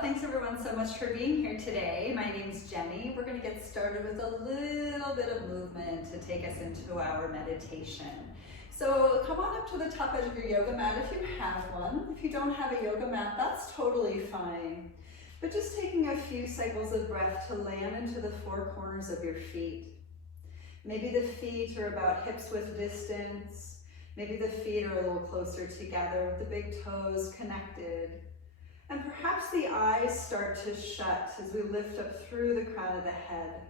Thanks everyone so much for being here today. My name's Jenny. We're going to get started with a little bit of movement to take us into our meditation. So come on up to the top edge of your yoga mat if you have one. If you don't have a yoga mat, that's totally fine. But just taking a few cycles of breath to land into the four corners of your feet. Maybe the feet are about hips width distance. Maybe the feet are a little closer together with the big toes connected. And perhaps the eyes start to shut as we lift up through the crown of the head.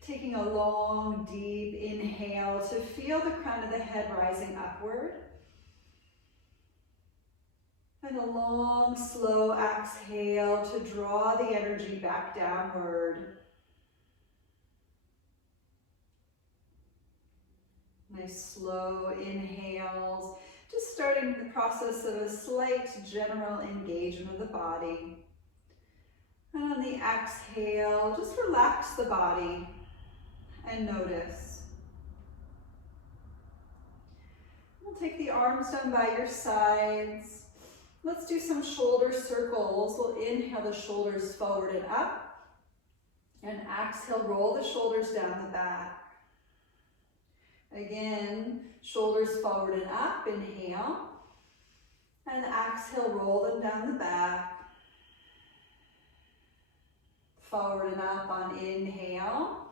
Taking a long, deep inhale to feel the crown of the head rising upward. And a long, slow exhale to draw the energy back downward. Nice slow inhales. Just starting the process of a slight general engagement of the body. And on the exhale, just relax the body and notice. We'll take the arms down by your sides. Let's do some shoulder circles. We'll inhale the shoulders forward and up. And exhale, roll the shoulders down the back. Again, shoulders forward and up, inhale. And exhale, roll them down the back. Forward and up on inhale.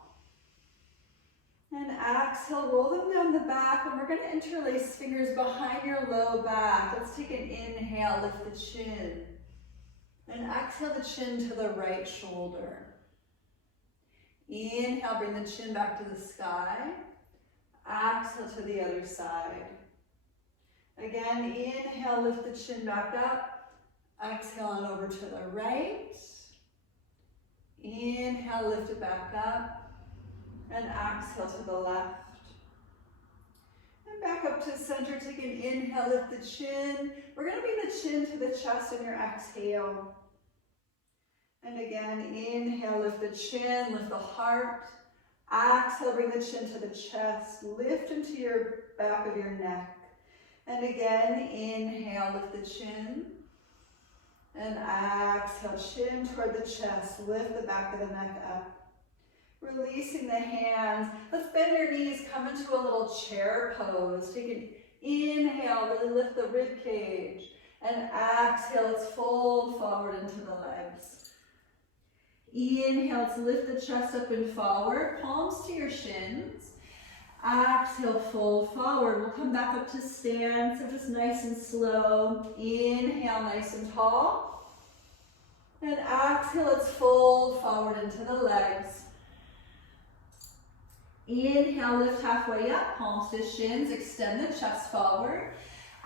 And exhale, roll them down the back. And we're going to interlace fingers behind your low back. Let's take an inhale, lift the chin. And exhale the chin to the right shoulder. Inhale, bring the chin back to the sky. Exhale to the other side. Again, inhale, lift the chin back up. Exhale on over to the right. Inhale, lift it back up. And exhale to the left. And back up to center. Take an inhale, lift the chin. We're going to bring the chin to the chest in your exhale. And again, inhale, lift the chin, lift the heart. Exhale, bring the chin to the chest, lift into your back of your neck. And again, inhale, lift the chin. And exhale, chin toward the chest, lift the back of the neck up. Releasing the hands. Let's bend your knees, come into a little chair pose. Take an inhale, really lift the rib cage. And exhale, let's fold forward into the legs. Inhale to lift the chest up and forward, palms to your shins. Exhale, fold forward. We'll come back up to stand, so just nice and slow. Inhale, nice and tall. And exhale, let's fold forward into the legs. Inhale, lift halfway up, palms to shins, extend the chest forward.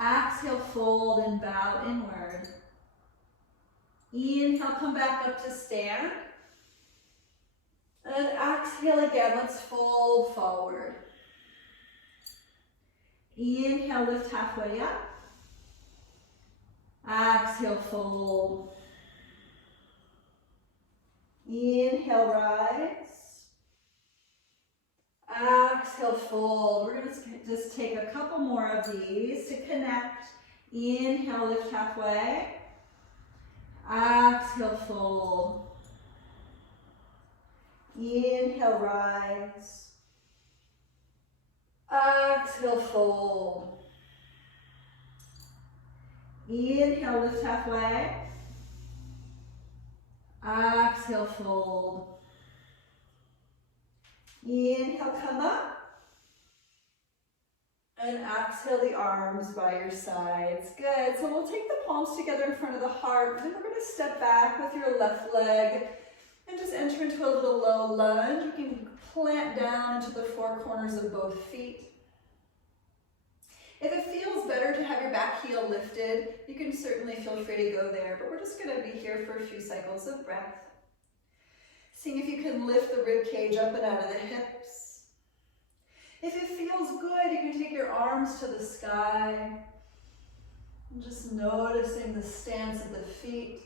Exhale, fold and bow inward. Inhale, come back up to stand. And exhale again, let's fold forward. Inhale, lift halfway up. Exhale, fold. Inhale, rise. Exhale, fold. We're going to just take a couple more of these to connect. Inhale, lift halfway. Exhale, fold. Inhale, rise. Exhale, fold. Inhale, lift halfway. Exhale, fold. Inhale, come up. And exhale the arms by your sides. Good. So we'll take the palms together in front of the heart. Then we're going to step back with your left leg. And just enter into a little low lunge. You can plant down into the four corners of both feet. If it feels better to have your back heel lifted, you can certainly feel free to go there, but we're just going to be here for a few cycles of breath. Seeing if you can lift the rib cage up and out of the hips. If it feels good, you can take your arms to the sky. And just noticing the stance of the feet.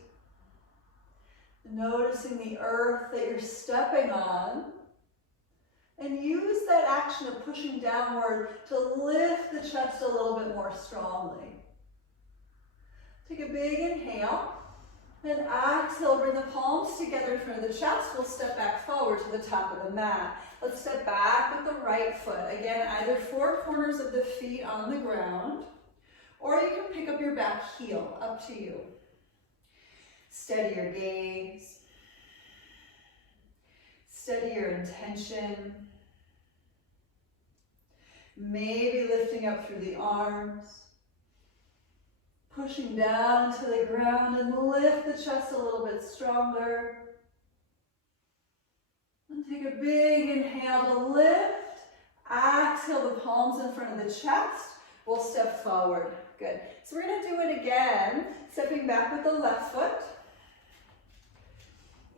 Noticing the earth that you're stepping on. And use that action of pushing downward to lift the chest a little bit more strongly. Take a big inhale. Then exhale, bring the palms together in front of the chest. We'll step back forward to the top of the mat. Let's step back with the right foot. Again, either four corners of the feet on the ground, or you can pick up your back heel, up to you. Steady your gaze. Steady your intention. Maybe lifting up through the arms. Pushing down to the ground and lift the chest a little bit stronger. And take a big inhale to lift. Exhale the palms in front of the chest. We'll step forward. Good. So we're going to do it again. Stepping back with the left foot.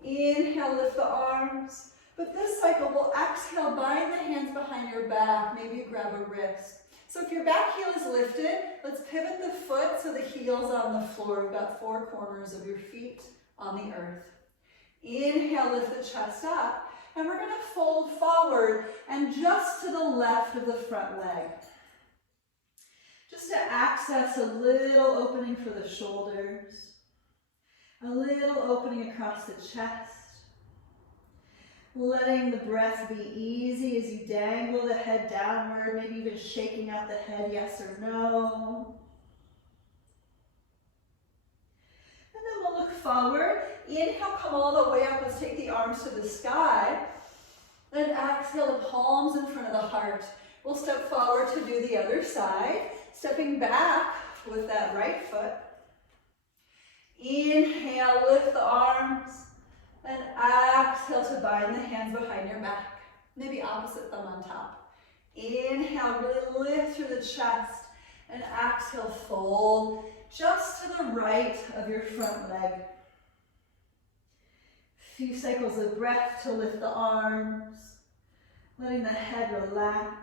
Inhale, lift the arms. But this cycle, we'll exhale, bind the hands behind your back. Maybe you grab a wrist. So if your back heel is lifted, let's pivot the foot so the heel's on the floor. We've got four corners of your feet on the earth. Inhale, lift the chest up. And we're going to fold forward and just to the left of the front leg. Just to access a little opening for the shoulders. A little opening across the chest. Letting the breath be easy as you dangle the head downward, maybe even shaking out the head, yes or no. And then we'll look forward. Inhale, come all the way up. Let's take the arms to the sky. Then exhale, the palms in front of the heart. We'll step forward to do the other side. Stepping back with that right foot. Inhale, lift the arms. And exhale to bind the hands behind your back. Maybe opposite thumb on top. Inhale, really lift through the chest. And exhale, fold just to the right of your front leg. Few cycles of breath to lift the arms. Letting the head relax.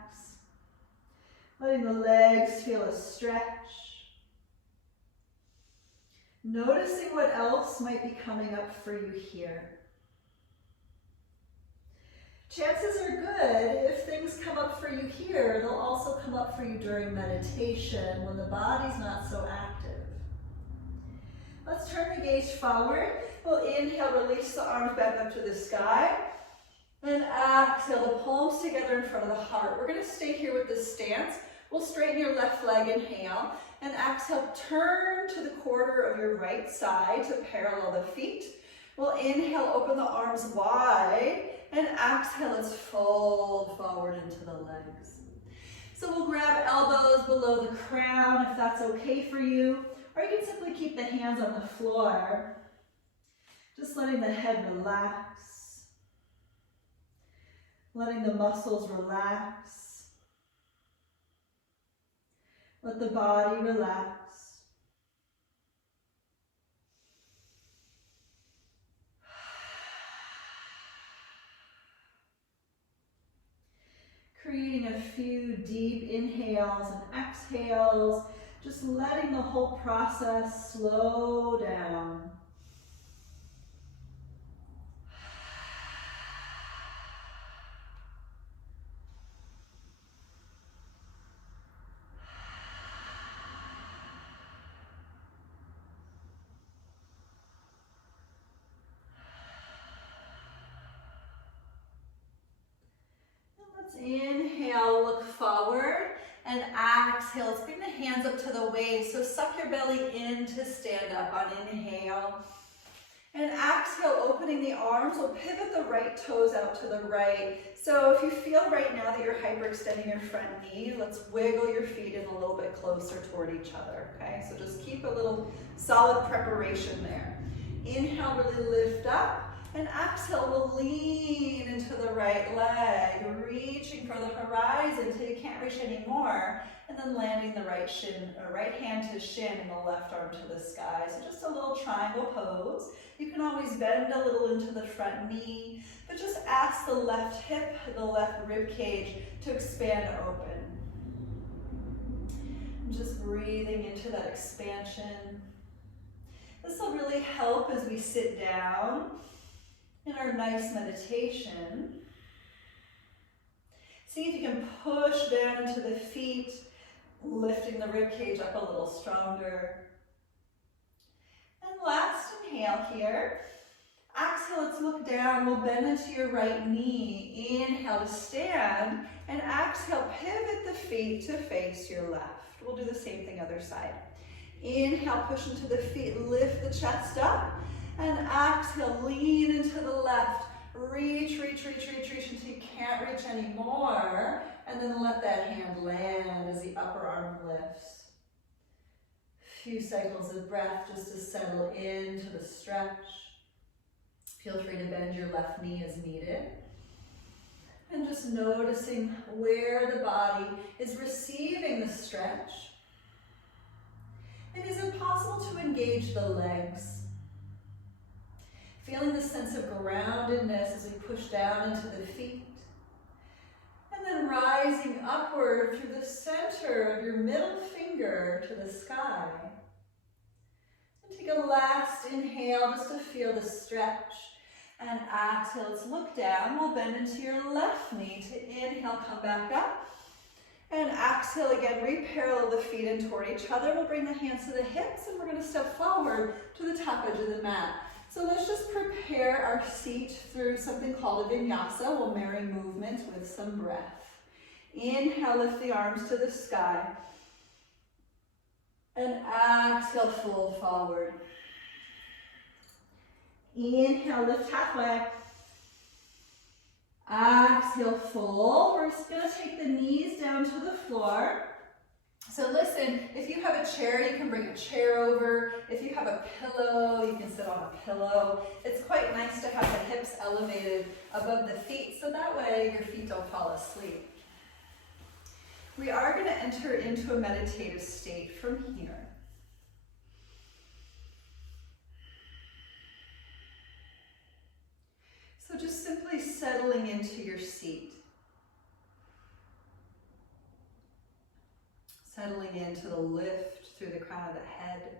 Letting the legs feel a stretch. Noticing what else might be coming up for you here. Chances are good, if things come up for you here, they'll also come up for you during meditation when the body's not so active. Let's turn the gaze forward. We'll inhale, release the arms back up to the sky. Then exhale, the palms together in front of the heart. We're going to stay here with this stance. We'll straighten your left leg, inhale. And exhale, turn to the quarter of your right side to parallel the feet. We'll inhale, open the arms wide. And exhale, let's fold forward into the legs. So we'll grab elbows below the crown if that's okay for you. Or you can simply keep the hands on the floor. Just letting the head relax. Letting the muscles relax. Let the body relax. Creating a few deep inhales and exhales, just letting the whole process slow down. Inhale, look forward, and exhale. Let's bring the hands up to the waist. So suck your belly in to stand up on inhale. And exhale, opening the arms. We'll pivot the right toes out to the right. So if you feel right now that you're hyperextending your front knee, let's wiggle your feet in a little bit closer toward each other, okay? So just keep a little solid preparation there. Inhale, really lift up. And exhale, we'll lean into the right leg, reaching for the horizon until you can't reach anymore, and then landing the right hand to shin and the left arm to the sky. So just a little triangle pose. You can always bend a little into the front knee, but just ask the left hip, the left rib cage to expand open. And just breathing into that expansion. This will really help as we sit down in our nice meditation. See if you can push down into the feet, lifting the rib cage up a little stronger. And last inhale. inhale here. Exhale, let's look down. We'll bend into your right knee. Inhale to stand. And exhale, pivot the feet to face your left. We'll do the same thing other side. Inhale, push into the feet, lift the chest up. And exhale, lean into the left. Reach, reach, reach, reach, reach until you can't reach anymore. And then let that hand land as the upper arm lifts. Few cycles of breath just to settle into the stretch. Feel free to bend your left knee as needed. And just noticing where the body is receiving the stretch. And is it possible to engage the legs? Feeling the sense of groundedness as we push down into the feet. And then rising upward through the center of your middle finger to the sky. And take a last inhale just to feel the stretch. And exhale, let's look down. We'll bend into your left knee to inhale, come back up. And exhale again, re-parallel the feet in toward each other. We'll bring the hands to the hips and we're gonna step forward to the top edge of the mat. So let's just prepare our seat through something called a vinyasa. We'll marry movement with some breath. Inhale, lift the arms to the sky. And exhale, fold forward. Inhale, lift halfway. Exhale, fold. We're just gonna take the knees down to the floor. So listen, if you have a chair, you can bring a chair over. If you have a pillow, you can sit on a pillow. It's quite nice to have the hips elevated above the feet, so that way your feet don't fall asleep. We are gonna enter into a meditative state from here. So just simply settling into your seat. Settling into the lift through the crown of the head.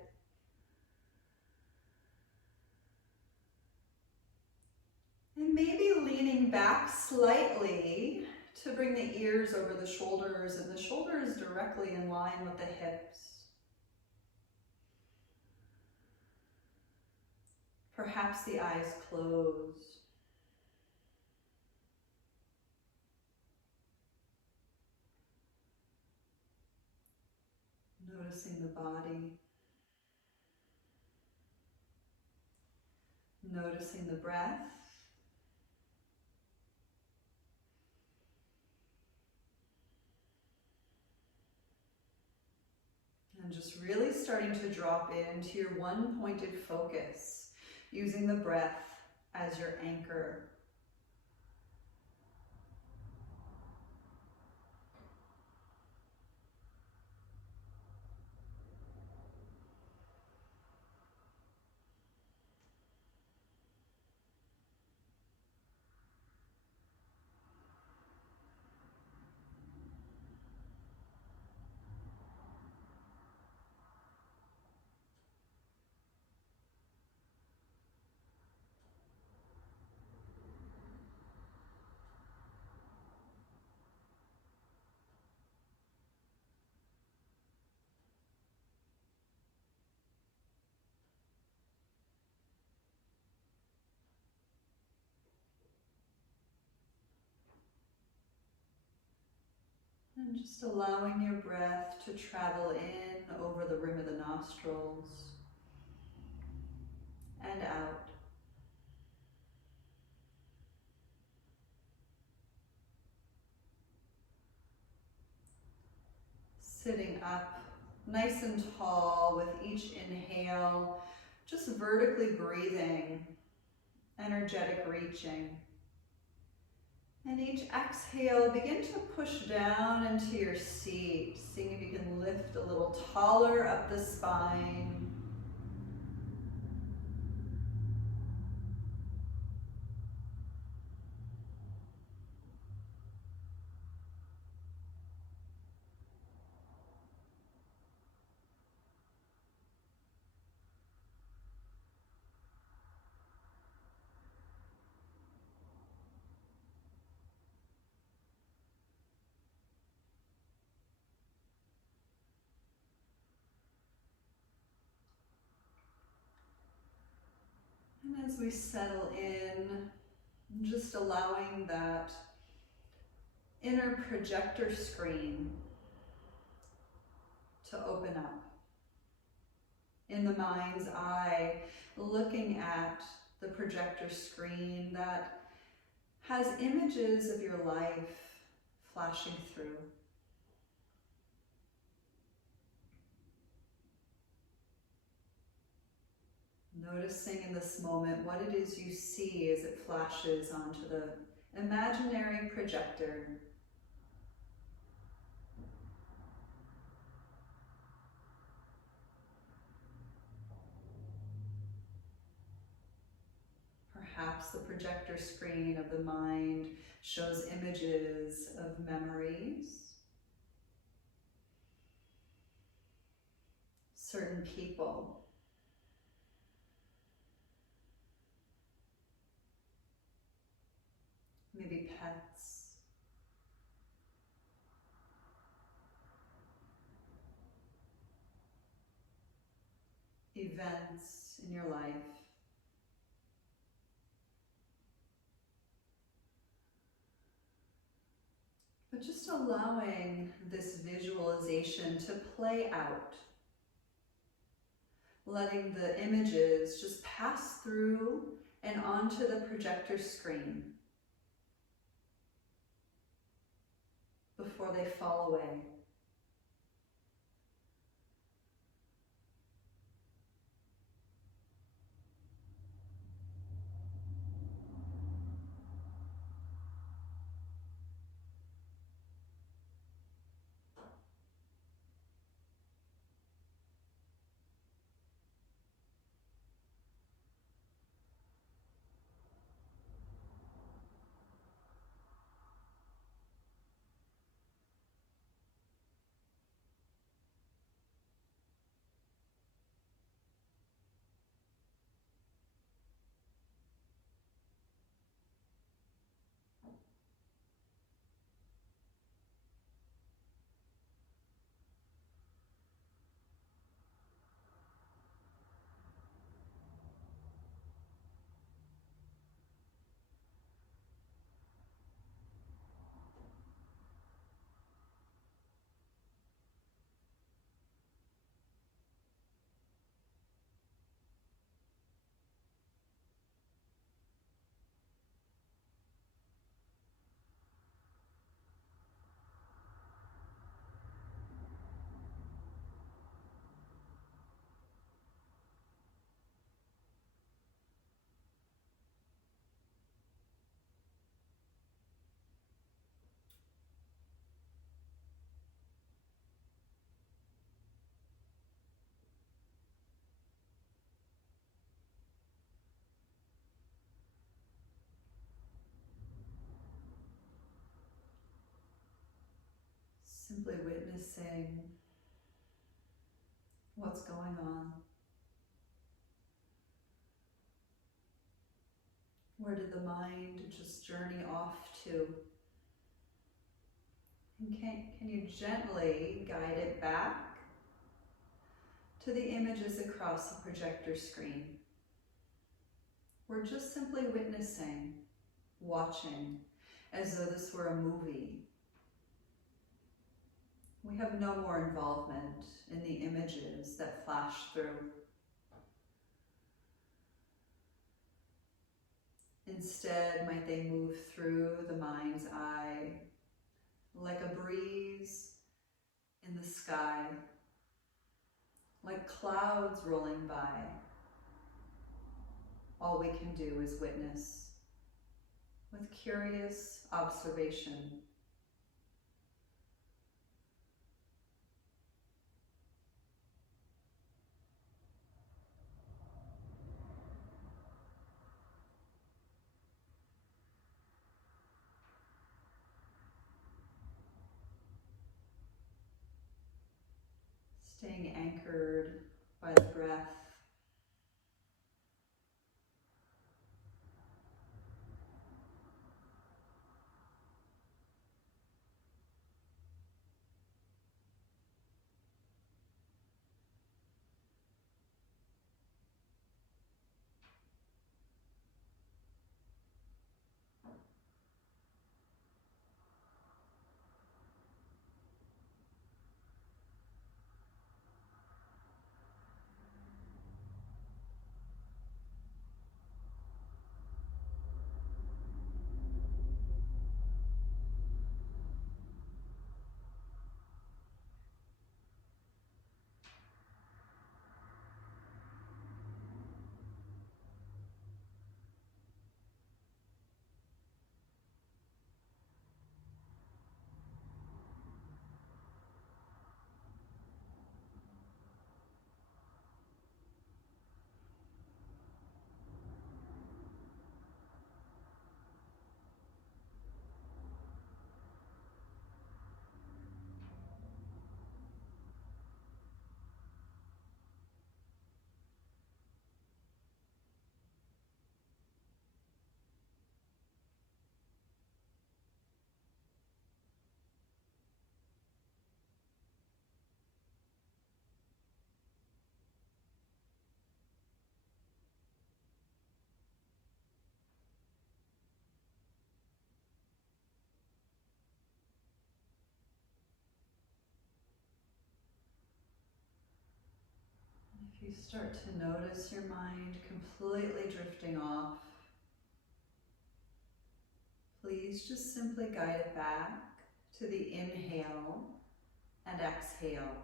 And maybe leaning back slightly to bring the ears over the shoulders and the shoulders directly in line with the hips. Perhaps the eyes closed. Noticing the body, noticing the breath, and just really starting to drop into your one-pointed focus, using the breath as your anchor. And just allowing your breath to travel in over the rim of the nostrils and out. Sitting up nice and tall with each inhale, just vertically breathing, energetic reaching. And each exhale, begin to push down into your seat, seeing if you can lift a little taller up the spine. as we settle in, just allowing that inner projector screen to open up. In the mind's eye, looking at the projector screen that has images of your life flashing through. Noticing in this moment what it is you see as it flashes onto the imaginary projector. Perhaps the projector screen of the mind shows images of memories, certain people, maybe pets, events in your life. But just allowing this visualization to play out. Letting the images just pass through and onto the projector screen before they fall away. Simply witnessing what's going on. Where did the mind just journey off to? And can you gently guide it back to the images across the projector screen? We're just simply witnessing, watching, as though this were a movie. We have no more involvement in the images that flash through. Instead, might they move through the mind's eye like a breeze in the sky, like clouds rolling by. All we can do is witness with curious observation. Staying anchored by the breath. you start to notice your mind completely drifting off, please just simply guide it back to the inhale and exhale.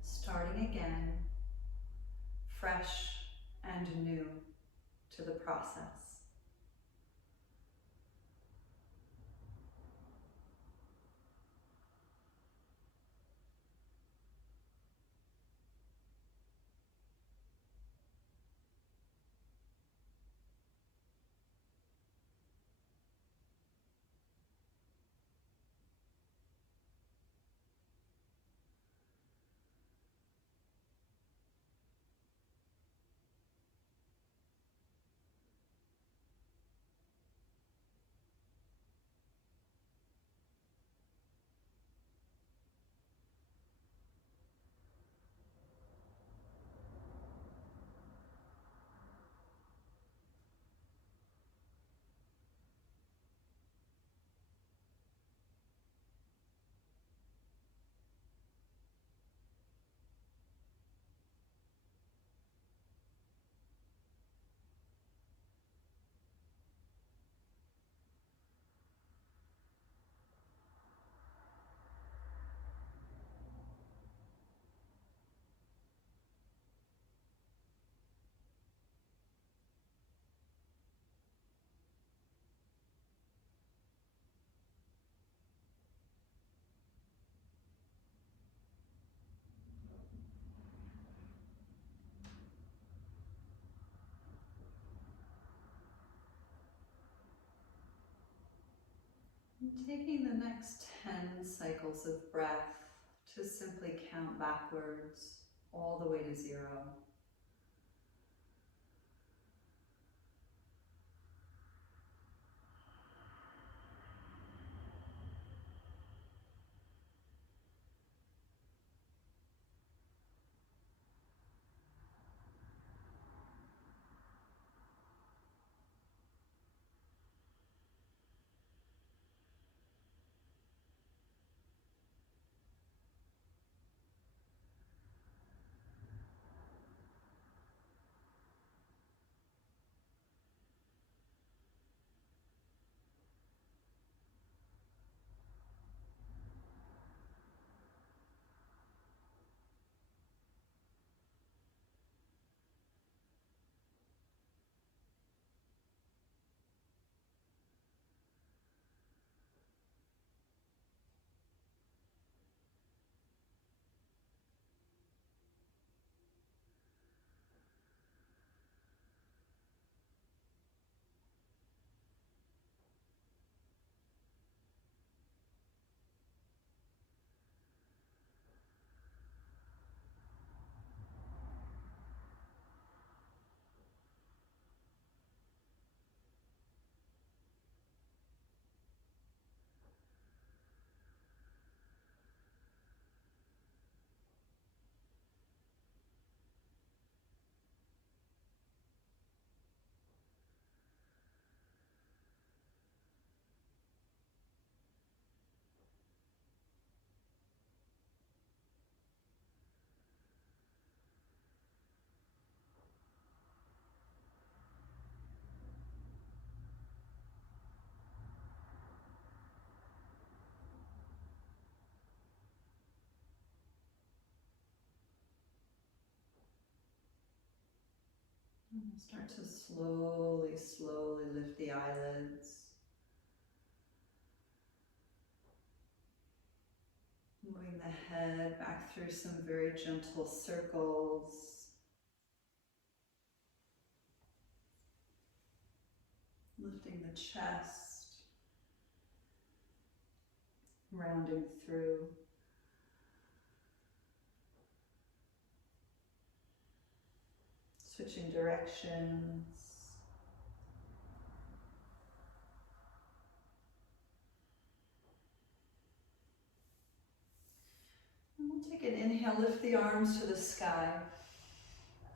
Starting again, fresh and new to the process. And taking the next 10 cycles of breath to simply count backwards all the way to 0. And we'll start to slowly lift the eyelids. Moving the head back through some very gentle circles. Lifting the chest. Rounding through. Switching directions. And we'll take an inhale, lift the arms to the sky.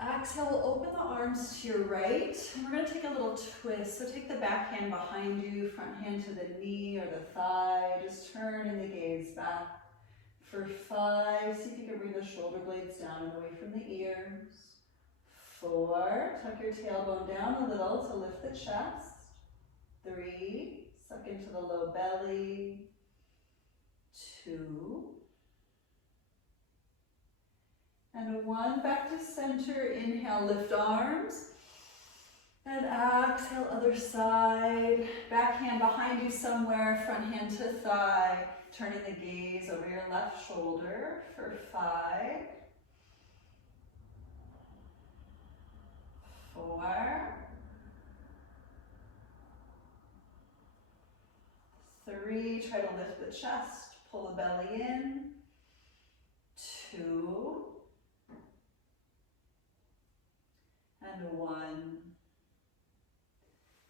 Exhale, open the arms to your right. And we're going to take a little twist. So take the back hand behind you, front hand to the knee or the thigh. Just turn and the gaze back. For 5, see if you can bring the shoulder blades down and away from the ears. 4, tuck your tailbone down a little to lift the chest. 3, suck into the low belly. 2, and 1, back to center. Inhale, lift arms. And exhale, other side. Back hand behind you somewhere, front hand to thigh. Turning the gaze over your left shoulder for 5, 4, 3, try to lift the chest, pull the belly in. 2, and 1.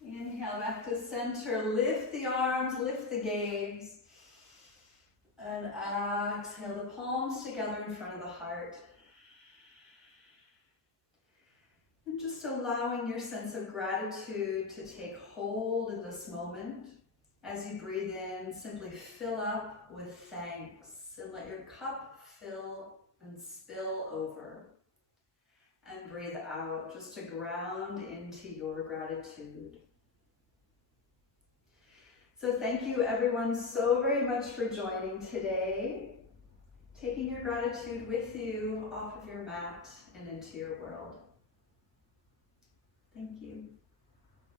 Inhale, back to center, lift the arms, lift the gaze. And exhale, the palms together in front of the heart. And just allowing your sense of gratitude to take hold in this moment. As you breathe in, simply fill up with thanks and let your cup fill and spill over. And breathe out just to ground into your gratitude. So thank you everyone so very much for joining today, taking your gratitude with you off of your mat and into your world. Thank you.